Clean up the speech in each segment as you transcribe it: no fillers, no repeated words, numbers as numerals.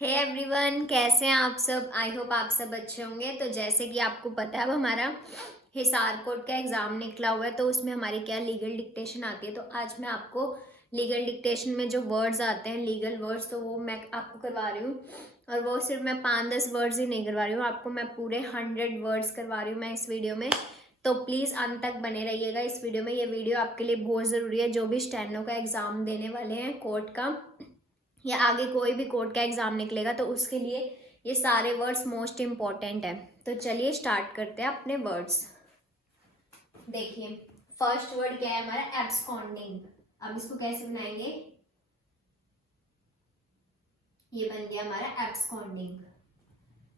Hey everyone, कैसे हैं आप सब। आई होप आप सब अच्छे होंगे। तो जैसे कि आपको पता है अब हमारा हिसार कोर्ट का एग्ज़ाम निकला हुआ है, तो उसमें हमारी क्या लीगल डिक्टेशन आती है। तो आज मैं आपको लीगल डिक्टेशन में जो वर्ड्स आते हैं, लीगल वर्ड्स, तो वो मैं आपको करवा रही हूँ। और वो सिर्फ मैं 5-10 वर्ड्स ही नहीं करवा रही हूँ, आपको मैं पूरे 100 वर्ड्स करवा रही हूँ मैं इस वीडियो में। तो प्लीज़ अंत तक बने रहिएगा इस वीडियो में। ये वीडियो आपके लिए बहुत ज़रूरी है, जो भी स्टेनो का एग्ज़ाम देने वाले हैं कोर्ट का, या आगे कोई भी कोर्ट का एग्जाम निकलेगा, तो उसके लिए ये सारे वर्ड्स मोस्ट इम्पॉर्टेंट है। तो चलिए स्टार्ट करते हैं अपने वर्ड्स। देखिए, फर्स्ट वर्ड क्या है हमारा, एब्सकॉन्डिंग। अब इसको कैसे बनाएंगे, ये बन गया हमारा एब्सकॉन्डिंग।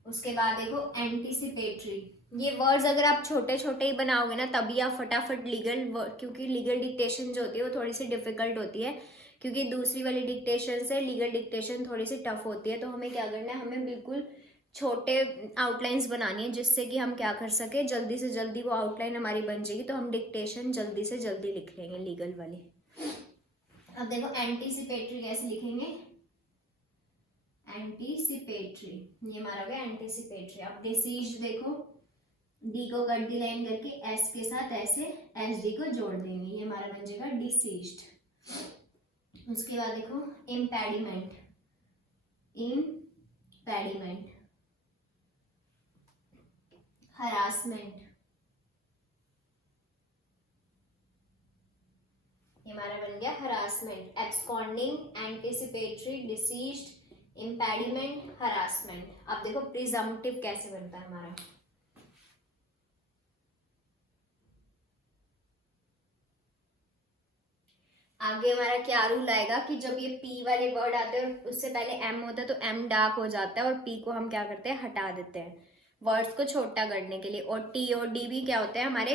उसके बाद देखो एंटीसिपेटरी। ये वर्ड्स अगर आप छोटे छोटे ही बनाओगे ना, तभी आप फटाफट लीगल वर्ड, क्योंकि लीगल डिक्टेशन जो होती है वो थोड़ी सी डिफिकल्ट होती है, क्योंकि दूसरी वाली डिक्टेशन से लीगल डिक्टेशन थोड़ी सी टफ होती है। तो हमें क्या करना है, हमें बिल्कुल छोटे आउटलाइंस बनानी है, जिससे कि हम क्या कर सके, जल्दी से जल्दी वो आउटलाइन हमारी बन जाएगी, तो हम डिक्टेशन जल्दी से जल्दी लिख लेंगे लीगल वाली। अब देखो एंटीसिपेटरी कैसे लिखेंगे, एंटीसिपेटरी, ये हमारा हो गया एंटीसिपेटरी। अब डिसीज देखो, डी को कट दी लाइन करके एस के साथ ऐसे एस डी को जोड़ देंगे, ये हमारा बन जाएगा डिसीज्ड। उसके बाद देखो इम्पेडिमेंट, इम्पेडिमेंट। हरासमेंट, ये हमारा बन गया harassment. Absconding, anticipatory, deceased, impediment, harassment. अब देखो प्रिजम्पटिव कैसे बनता है हमारा, आगे हमारा क्या रूल आएगा कि जब ये पी वाले वर्ड आते हैं उससे पहले एम होता है, तो एम डार्क हो जाता है और पी को हम क्या करते हैं, हटा देते हैं वर्ड्स को छोटा करने के लिए। और टी और डी भी क्या होते हैं हमारे,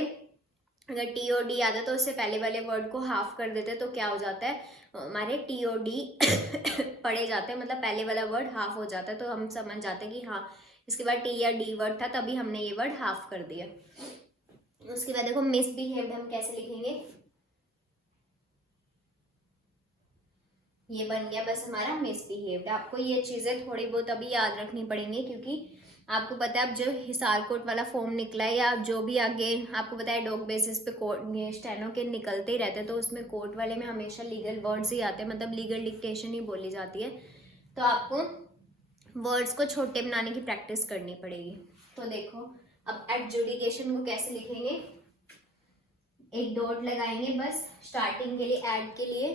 अगर टी और डी आता है तो उससे पहले वाले वर्ड को हाफ कर देते हैं, तो क्या हो जाता है, हमारे टी और डी पढ़े जाते हैं, मतलब पहले वाला वर्ड हाफ हो जाता है, तो हम समझ जाते हैं कि हाँ इसके बाद टी या डी वर्ड था, तभी हमने ये वर्ड हाफ कर दिया। उसके बाद देखो मिसबिहेव्ड हम कैसे लिखेंगे, ये बन गया बस हमारा मिसबिहेव्ड। आपको ये चीज़ें थोड़ी बहुत अभी याद रखनी पड़ेंगी, क्योंकि आपको पता है अब जो हिसार कोर्ट वाला फॉर्म निकला है, या जो भी आगे आपको पता है डॉग बेसिस पे कोर्ट स्टेनो के निकलते ही रहते हैं, तो उसमें कोर्ट वाले में हमेशा लीगल वर्ड्स ही आते हैं, मतलब लीगल डिक्टेशन ही बोली जाती है। तो आपको वर्ड्स को छोटे बनाने की प्रैक्टिस करनी पड़ेगी। तो देखो अब एडजुडिकेशन को कैसे लिखेंगे, एक डॉट लगाएंगे बस स्टार्टिंग के लिए, ऐड के लिए,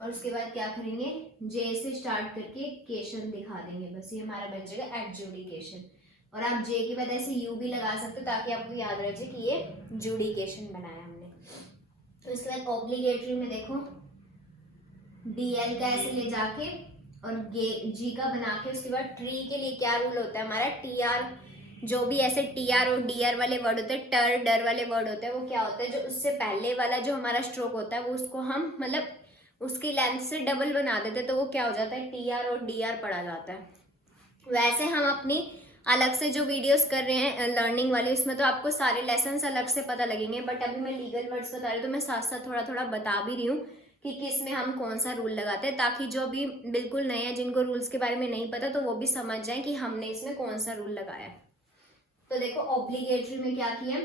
और उसके बाद क्या करेंगे, जे से स्टार्ट करके केशन दिखा देंगे, बस ये हमारा बन जाएगा एडजुडिकेशन। और आप जे के बाद ऐसे यू भी लगा सकते हो, ताकि आपको याद रहे कि ये जुडिकेशन बनाया हमने। तो इसके बाद ऑब्लिगेटरी में देखो डीएल का ऐसे ले जाके और जी का बना के, उसके बाद ट्री के लिए क्या रूल होता है हमारा, टी आर, जो भी ऐसे टी आर और डी आर वाले वर्ड होते हैं, टर डर वाले वर्ड होते हैं, वो क्या होता है, जो उससे पहले वाला जो हमारा स्ट्रोक होता है वो उसको हम मतलब उसकी लेंथ से डबल बना देते, तो वो क्या हो जाता है, टी आर और डी आर पढ़ा जाता है। वैसे हम अपनी अलग से जो वीडियोस कर रहे हैं लर्निंग वाले, उसमें तो आपको सारे लेसन्स अलग से पता लगेंगे, बट अभी मैं लीगल वर्ड्स बता रही हूँ, तो मैं साथ साथ थोड़ा थोड़ा बता भी रही हूँ कि किस में हम कौन सा रूल लगाते हैं, ताकि जो भी बिल्कुल नए हैं, जिनको रूल्स के बारे में नहीं पता, तो वो भी समझ जाए कि हमने इसमें कौन सा रूल लगाया है। तो देखो ऑब्लिगेटरी में क्या किया,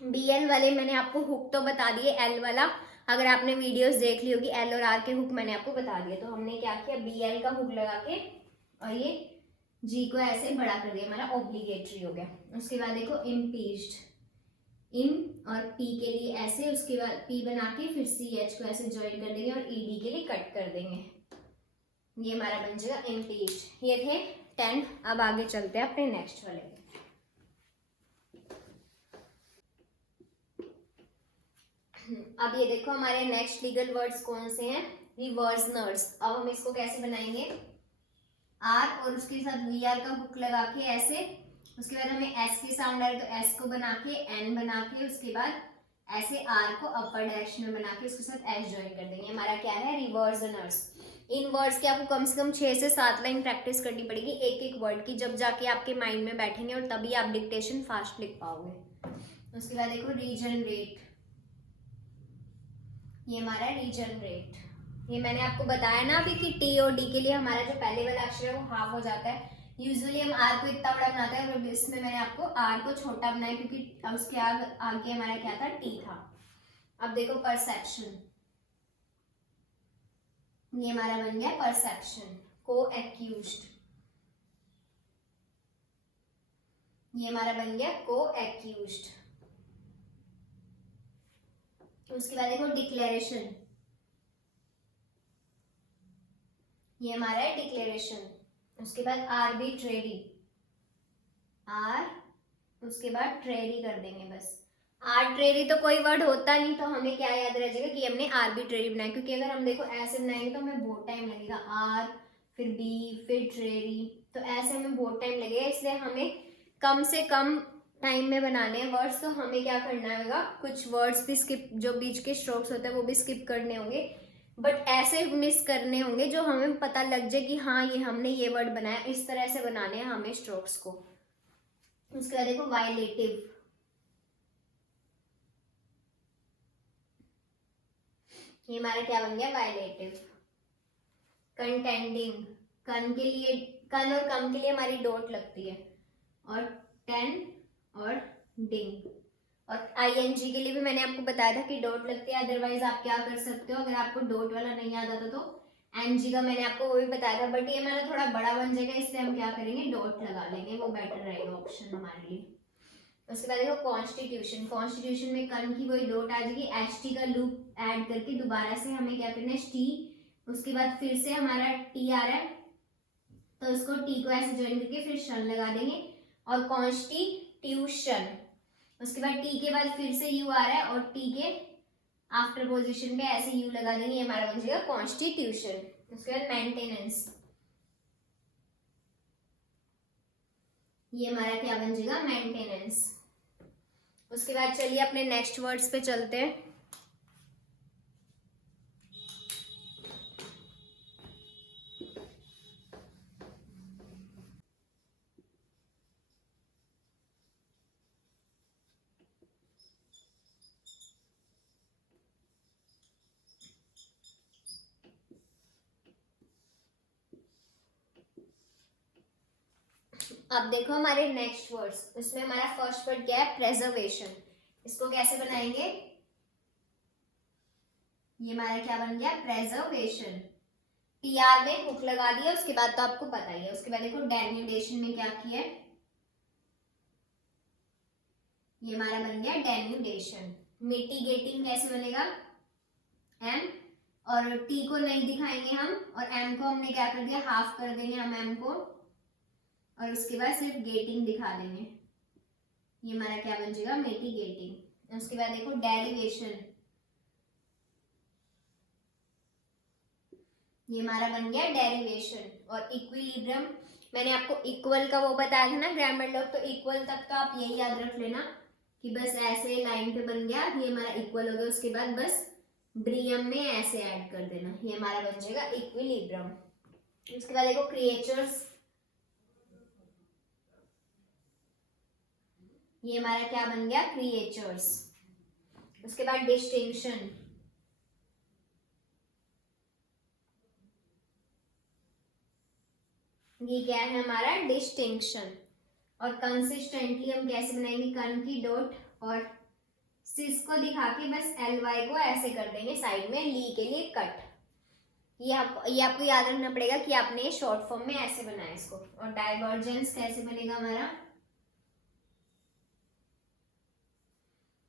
बी एल वाले मैंने आपको हुक तो बता दिए, एल वाला अगर आपने वीडियोस देख ली होगी, एल और आर के हुक मैंने आपको बता दिए। तो हमने क्या किया, बी एल का हुक लगा के और ये जी को ऐसे बड़ा कर दिया, हमारा ऑब्लिगेटरी हो गया। उसके बाद देखो इम्पीच्ड, इम और पी के लिए ऐसे, उसके बाद पी बना के फिर सी एच को ऐसे ज्वाइन कर देंगे और ई डी के लिए कट कर देंगे, ये हमारा बन जाएगा इम्पीच्ड। ये थे 10। अब आगे चलते हैं अपने नेक्स्ट वाले। अब ये देखो हमारे नेक्स्ट लीगल वर्ड्स कौन से हैं, रिवर्सनर्स। अब हम इसको कैसे बनाएंगे, आर और उसके साथ वी आर का हुक लगा के ऐसे, उसके बाद हमें एस की साउंड आए तो एस को बना के एन बना के, उसके बाद ऐसे आर को अपर डायरेक्शन में बना के उसके साथ एस ज्वाइन कर देंगे, हमारा क्या है, रिवर्सनर्स। इन वर्ड्स की आपको कम से कम 6 से 7 लाइन प्रैक्टिस करनी पड़ेगी एक एक वर्ड की, जब जाके आपके माइंड में बैठेंगे और तभी आप डिक्टेशन फास्ट लिख पाओगे। उसके बाद देखो रीजनरेट, ये हमारा रीजनरेट, ये मैंने आपको बताया ना अभी कि टी और डी के लिए हमारा जो पहले वाला अक्षर है वो हाफ हो जाता है। यूजुअली हम आर को इतना बड़ा बनाते हैं, और इसमें मैंने आपको आर को छोटा बनाया क्योंकि उसके आगे हमारा क्या था, टी था। अब देखो परसेप्शन, ये हमारा बन गया परसेप्शन। को एक्यूज्ड, ये हमारा बन गया को एक्यूज्ड। उसके बाद देखो डिक्लेरेशन, ये हमारा है डिक्लेरेशन। उसके बाद आर्बिट्रेरी, आर उसके बाद ट्रेरी कर देंगे बस। आर्ट्रेरी तो कोई वर्ड होता नहीं, तो हमें क्या याद रह जाएगा कि हमने आर्बिट्रेरी बनाया, क्योंकि अगर हम देखो ऐसे बनाएंगे तो हमें बहुत टाइम लगेगा, आर फिर बी फिर ट्रेरी, तो ऐसे हमें बहुत टाइम लगेगा। इसलिए हमें कम से कम टाइम में बनाने हैं वर्ड्स। तो हमें क्या करना होगा, कुछ वर्ड्स भी स्किप, जो बीच के स्ट्रोक्स होते हैं वो भी स्किप करने होंगे, बट ऐसे मिस करने होंगे जो हमें पता लग जाए कि हाँ ये हमने ये वर्ड बनाया, इस तरह से बनाने हैं हमें स्ट्रोक्स को। उसके बाद देखो वायलेटिव, ये हमारा क्या बन गया, वायलेटिव। कंटेंडिंग, कन के लिए, कन और कम के लिए हमारी डॉट लगती है, और टेन और डिंग। और आईएनजी के लिए भी मैंने आपको बताया था कि डॉट लगती है। अदरवाइज आप क्या कर सकते हो, अगर आपको डॉट वाला नहीं आता था तो एनजी का मैंने आपको वो भी बताया था, बट ये हमारा थोड़ा बड़ा बन जाएगा, इसलिए हम क्या करेंगे, डॉट लगा लेंगे, वो बेटर रहेगा ऑप्शन हमारे लिए। उसके बाद देखो कॉन्स्टिट्यूशन, कॉन्स्टिट्यूशन में कन की कोई डॉट आ जाएगी, एच टी का लूप ऐड करके दोबारा से हमें क्या करना है, टी, उसके बाद फिर से हमारा टी आ रहा है तो उसको टी को ऐसे ज्वाइन करके फिर शन लगा देंगे, और कॉन्स्टिट्यूशन। उसके बाद टी के बाद फिर से यू आ रहा है, और टी के आफ्टर पोजिशन पे ऐसे यू लगा देंगे, ये हमारा बन जाएगा कॉन्स्टिट्यूशन। उसके बाद मेंटेनेंस, ये हमारा क्या बन जाएगा, मेंटेनेंस। उसके बाद चलिए अपने नेक्स्ट वर्ड्स पे चलते हैं। अब देखो हमारे नेक्स्ट वर्ड्स, उसमें हमारा फर्स्ट वर्ड क्या है, प्रेजर्वेशन। इसको कैसे बनाएंगे, ये हमारा क्या बन गया, प्रेजर्वेशन। टीआर में हुक लगा दिया, उसके बाद तो आपको पता ही है। उसके बाद देखो डेन्यूडेशन में क्या किया है, ये हमारा बन गया डेन्यूडेशन। मिटिगेटिंग कैसे बनेगा, एम, और टी को नहीं दिखाएंगे हम, और एम को हमने क्या कर दिया, हाफ कर देंगे हम एम को, और उसके बाद सिर्फ गेटिंग दिखा देंगे, ये हमारा क्या बन जाएगा, मिटिगेटिंग। उसके बाद देखो डेरिवेशन, ये हमारा बन गया डेरिवेशन। और इक्विलिब्रियम, मैंने आपको इक्वल का वो बताया था ना ग्रामर लॉग, तो इक्वल तक तो आप यही याद रख लेना कि बस ऐसे लाइन पे बन गया, ये हमारा इक्वल हो गया, उसके बाद बस ब्रियम में ऐसे ऐड कर देना, ये हमारा बन जाएगा इक्विलिब्रियम। उसके बाद देखो क्रिएचर्स, ये हमारा क्या बन गया, क्रिएचर्स। उसके बाद डिस्टिंक्शन, ये क्या है हमारा, डिस्टिंक्शन। और कंसिस्टेंटली हम कैसे बनाएंगे, कन की डॉट और सिस को दिखा के बस एल वाई को ऐसे कर देंगे साइड में, ली के लिए कट। ये आपको याद रखना पड़ेगा कि आपने शॉर्ट फॉर्म में ऐसे बनाया इसको। और डाइवर्जेंस कैसे बनेगा हमारा,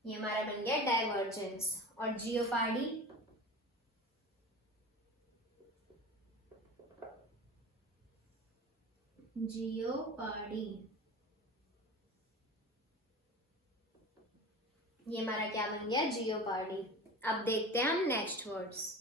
ये हमारा बन गया डाइवर्जेंस। और जियोपार्डी, जियोपार्डी, ये हमारा क्या बन गया, जियोपार्डी। अब देखते हैं हम नेक्स्ट वर्ड्स।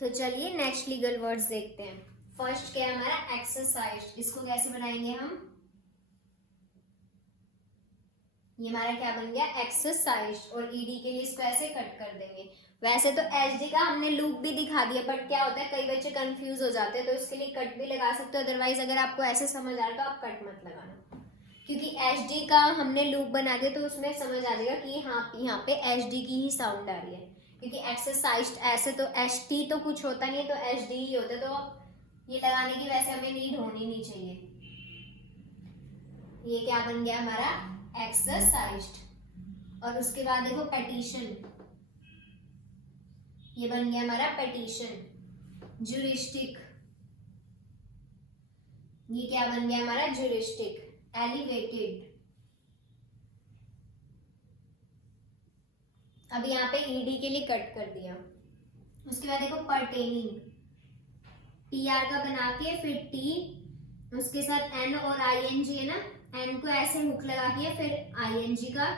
तो चलिए नेक्स्ट लीगल वर्ड्स देखते हैं। फर्स्ट क्या है हमारा एक्सरसाइज, इसको कैसे बनाएंगे हम, ये हमारा क्या बन गया एक्सरसाइज, और ईडी के लिए इसको ऐसे कट कर देंगे। वैसे तो एचडी का हमने लूप भी दिखा दिया, बट क्या होता है कई बच्चे कंफ्यूज हो जाते हैं, तो इसके लिए कट भी लगा सकते हो। अदरवाइज अगर आपको ऐसे समझ आ रहा है तो आप कट मत लगाना, क्योंकि एचडी का हमने लूप बना दिया तो उसमें समझ आ जाएगा कि हाँ यहाँ पे एचडी की ही साउंड आ रही है। क्योंकि एक्सरसाइज ऐसे तो एच टी तो कुछ होता नहीं है, तो एच डी ही होता है, तो ये लगाने की वैसे हमें नीड होनी नहीं चाहिए। ये क्या बन गया हमारा एक्सरसाइज्ड। और उसके बाद देखो पेटिशन, ये बन गया हमारा पेटिशन। जुरिस्टिक, ये क्या बन गया हमारा जुरिस्टिक। एलिवेटेड, अब यहाँ पे ईडी के लिए कट कर दिया। उसके बाद देखो पर्टेनिंग, टी आर का बना के फिर टी, उसके साथ एन और आई एन जी है ना, एन को ऐसे हुक लगा के फिर आई एन जी का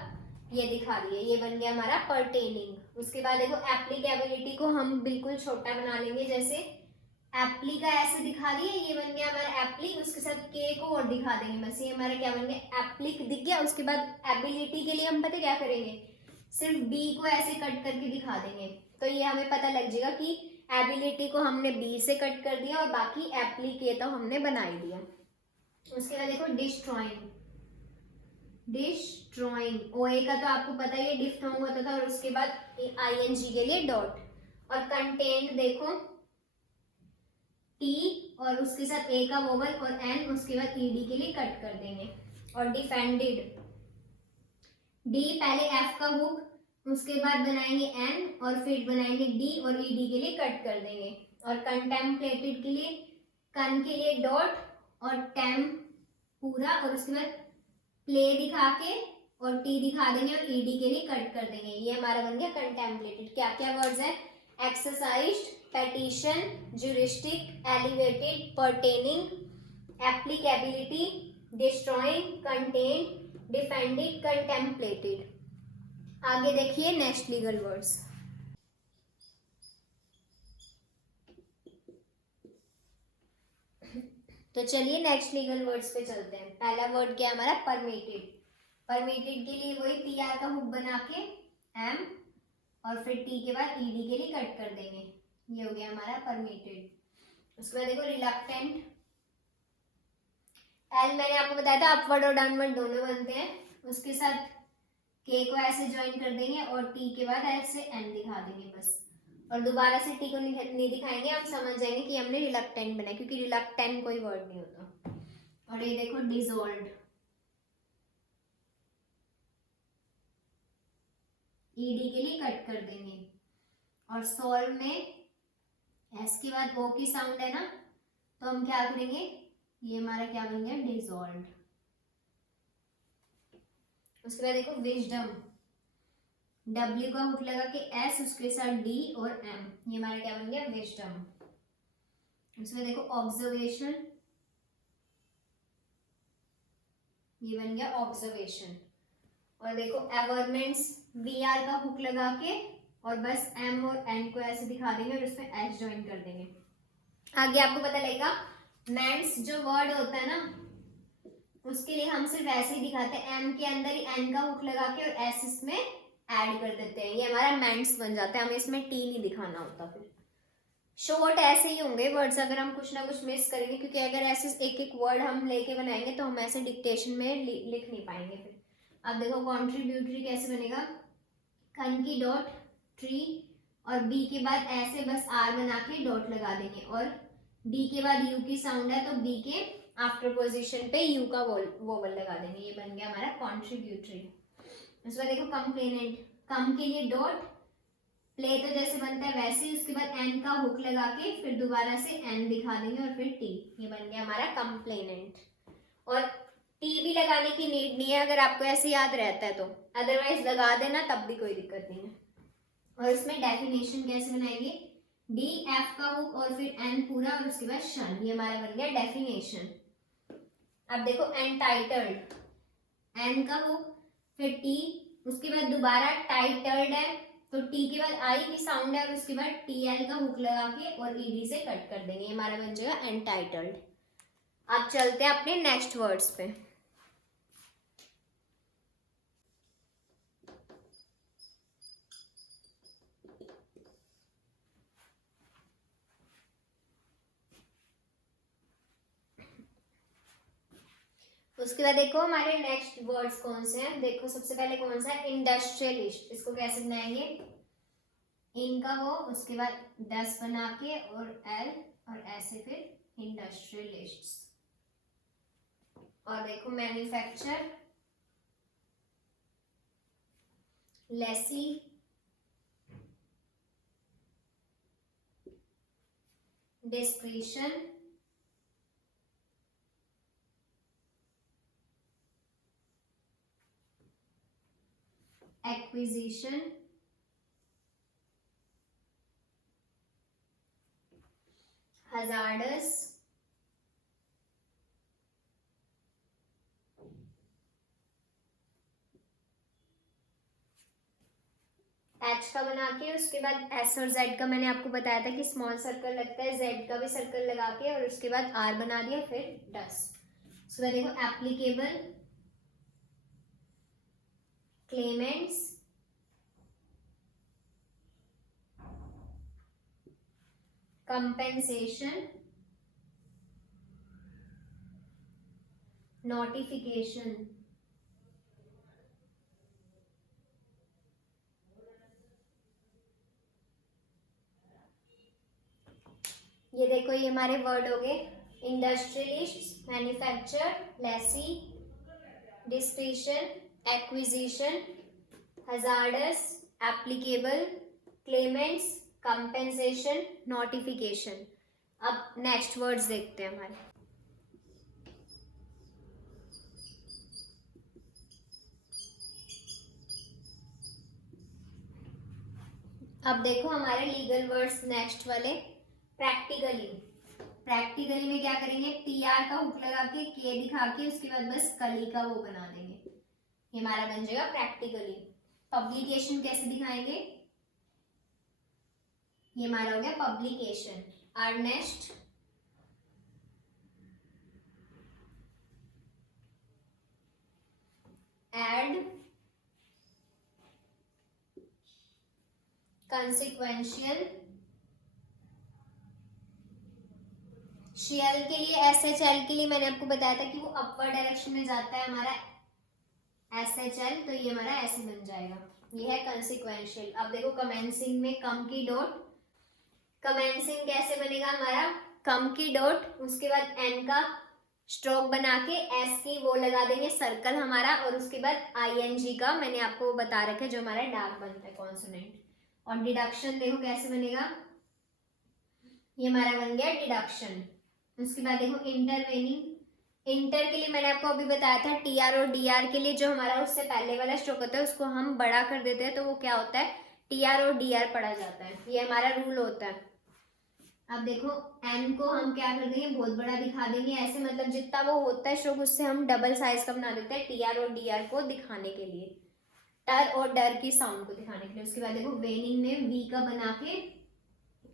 ये दिखा दिए, ये बन गया हमारा पर्टेनिंग। उसके बाद देखो एप्लीकेबिलिटी को हम बिल्कुल छोटा बना लेंगे, जैसे एप्ली का ऐसे दिखा दिए, ये बन गया हमारा एप्ली, उसके साथ के को और दिखा देंगे बस, ये हमारा क्या बन गया एप्लिक दिख गया। उसके बाद एबिलिटी के लिए हम पता क्या करेंगे, सिर्फ बी को ऐसे कट करके दिखा देंगे, तो ये हमें पता लग जाएगा कि एबिलिटी को हमने बी से कट कर दिया और बाकी एप्ली के तो हमने बना ही दिया। उसके बाद देखो डिस्ट्रॉइंग, डिस्ट्रॉइंग ओए का तो आपको पता ही है डिफ्थोंग होता था, और उसके बाद आईएनजी के लिए डॉट। और कंटेंट देखो टी और उसके साथ ए का वोवल और एन, उसके बाद ईडी के लिए कट कर देंगे। और डिफेंडेड, डी पहले एफ का हुक, उसके बाद बनाएंगे एन और फिर बनाएंगे डी और ईडी के लिए कट कर देंगे। और कंटेम्पलेटेड के लिए कन के लिए डॉट और टेम पूरा, और उसके बाद प्ले दिखा के और टी दिखा देंगे और ईडी के लिए कट कर देंगे। ये हमारा बन गया कंटेम्पलेटेड। क्या क्या वर्ड्स है, exercised, petition, juristic, elevated, pertaining, applicability, destroying, contain, defended, contemplated. आगे देखिए नेक्स्ट लीगल वर्ड्स। तो चलिए नेक्स्ट लीगल वर्ड्स पे चलते हैं। पहला वर्ड क्या है हमारा परमिटेड। परमिटेड के लिए वही टी आर का हुक बना के एम और फिर टी के बाद ईडी के लिए कट कर देंगे, ये हो गया हमारा परमिटेड। उसके बाद देखो रिलक्टेंट, एल मैंने आपको बताया था अपवर्ड और डाउनवर्ड दोनों बनते हैं, उसके साथ के को ऐसे ज्वाइन कर देंगे और टी के बाद ऐसे एन दिखा देंगे बस, और दोबारा से टी को नहीं दिखाएंगे, हम समझ जाएंगे कि हमने रिलक्टेंट बनाया, क्योंकि रिलक्टेंट कोई वर्ड नहीं होता। और ये देखो डिसॉल्व्ड, ईडी के लिए कट कर देंगे। और सॉल्व में एस के बाद ओ की साउंड है ना, तो हम क्या करेंगे, ये हमारा क्या बन गया डिसॉल्व्ड। उसके बाद देखो विजडम, डब्ल्यू का हुक लगा के एस, उसके साथ डी और एम, ये हमारा क्या बन गया विजडम। उसके बाद देखो ऑब्जर्वेशन, ये बन गया ऑब्जर्वेशन। और देखो एवरमेंट्स, वी आर का हुक लगा के और बस एम और एन को ऐसे दिखा देंगे और उसमें एस ज्वाइन कर देंगे। आगे आपको पता लगेगा मेंस जो वर्ड होता है ना, उसके लिए हम सिर्फ ऐसे ही दिखाते हैं, एम के अंदर ही एन का हुक लगा के और एस इसमें ऐड कर देते हैं, ये हमारा मेंस बन जाता है, हमें इसमें टी नहीं दिखाना होता। फिर शॉर्ट ऐसे ही होंगे वर्ड्स, अगर हम कुछ ना कुछ मिस करेंगे, क्योंकि अगर ऐसे एक एक वर्ड हम लेके बनाएंगे तो हम ऐसे डिक्टेशन में लिख नहीं पाएंगे। फिर अब देखो कॉन्ट्रीब्यूटरी कैसे बनेगा, कन की डॉट ट्री और बी के बाद ऐसे बस आर बना के डॉट लगा देंगे, और डी के बाद यू की साउंड है तो बी के आफ्टर पोजीशन पे यू का वोवल लगा देंगे, ये बन गया हमारा कॉन्ट्रीब्यूटरी। उसके बाद देखो कंप्लेनेंट, कम के लिए डॉट, प्ले तो जैसे बनता है वैसे ही, उसके बाद एन का हुक लगा के फिर दोबारा से एन दिखा देंगे और फिर टी, ये बन गया हमारा कंप्लेनेंट। और टी भी लगाने की नीड नहीं है अगर आपको ऐसे याद रहता है तो, अदरवाइज लगा देना तब भी कोई दिक्कत नहीं है। और इसमें डेफिनेशन कैसे बनाएंगे, डी एफ का हुक और फिर एन पूरा और उसके बाद शन, ये हमारा बन गया डेफिनेशन। अब देखो एंटाइटल्ड, एन का हुक फिर टी, उसके बाद दोबारा टाइटल्ड है तो टी के बाद आई की साउंड है और उसके बाद टी एल का हुक लगा के और ईडी से कट कर देंगे, ये हमारा बन जाएगा एंटाइटल्ड। अब चलते हैं अपने नेक्स्ट वर्ड्स पे। उसके बाद देखो हमारे नेक्स्ट वर्ड्स कौन से हैं। देखो सबसे पहले कौन सा है, इंडस्ट्रियलिस्ट। इसको कैसे बनाएंगे, इनका हो उसके बाद 10 बना के और एल और ऐसे फिर इंडस्ट्रियलिस्ट्स। और देखो manufacture, lessee, discretion, acquisition, hazardous, H का बना के उसके बाद एस और जेड का मैंने आपको बताया था कि स्मॉल सर्कल लगता है, जेड का भी सर्कल लगा के और उसके बाद आर बना दिया, फिर डस। उसके बाद देखो एप्लीकेबल, क्लेमेंट्स, कंपेंसेशन, नोटिफिकेशन, ये देखो ये हमारे वर्ड हो गए, industrialist, manufacture, lessee, discretion, acquisition, hazardous, applicable, claimants, compensation, notification. अब नेक्स्ट वर्ड्स देखते हैं हमारे। अब देखो हमारे लीगल वर्ड्स नेक्स्ट वाले, प्रैक्टिकली। प्रैक्टिकली में क्या करेंगे, टी आर का हुक लगा के दिखा के उसके बाद बस कली का वो बना देंगे, ये हमारा बन जाएगा प्रैक्टिकली। पब्लिकेशन कैसे दिखाएंगे, ये हमारा हो गया publication. Earnest, ad, consequential. Shall के लिए, एस एच एल के लिए मैंने आपको बताया था कि वो अपवर्ड डायरेक्शन में जाता है हमारा एस एच एल, तो ये हमारा ऐसे बन जाएगा, ये है कंसिक्वेंशियल। अब देखो कमेंसिंग में कम की डॉट, कमेंसिंग कैसे बनेगा हमारा, कम की डॉट उसके बाद एन का स्ट्रोक बना के एस की वो लगा देंगे सर्कल हमारा, और उसके बाद आई एन जी का मैंने आपको बता रखा है जो हमारा डार्क बनता है कॉन्सोनेंट। और डिडक्शन देखो कैसे बनेगा, ये हमारा बन गया डिडक्शन। उसके बाद देखो इंटरवेनिंग, इंटर के लिए मैंने आपको अभी बताया था टी आर और डी आर के लिए जो हमारा उससे पहले वाला स्ट्रोक होता है उसको हम बड़ा कर देते हैं, तो वो क्या होता है, टी आर और डी आर पढ़ा जाता है, ये हमारा रूल होता है। अब देखो एन को हम क्या कर देंगे, बहुत बड़ा दिखा देंगे ऐसे, मतलब जितना वो होता है स्ट्रोक उससे हम डबल साइज का बना देते हैं टी आर और डी आर को दिखाने के लिए, टर और डर की साउंड को दिखाने के लिए। उसके बाद देखो वेनिंग में वी का बना के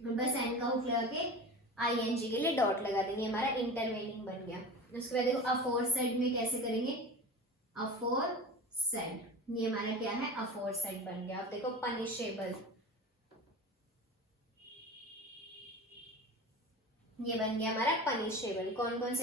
बस एन का हुक लगा के आई एन जी के लिए डॉट लगा देंगे, हमारा इंटरवेनिंग बन गया। उसके बाद देखो अफोरसेड में कैसे करेंगे, अफोरसेड, ये हमारा क्या है, अफोरसेड बन गया। अब देखो पनिशेबल, ये बन गया हमारा पनिशेबल। कौन कौन से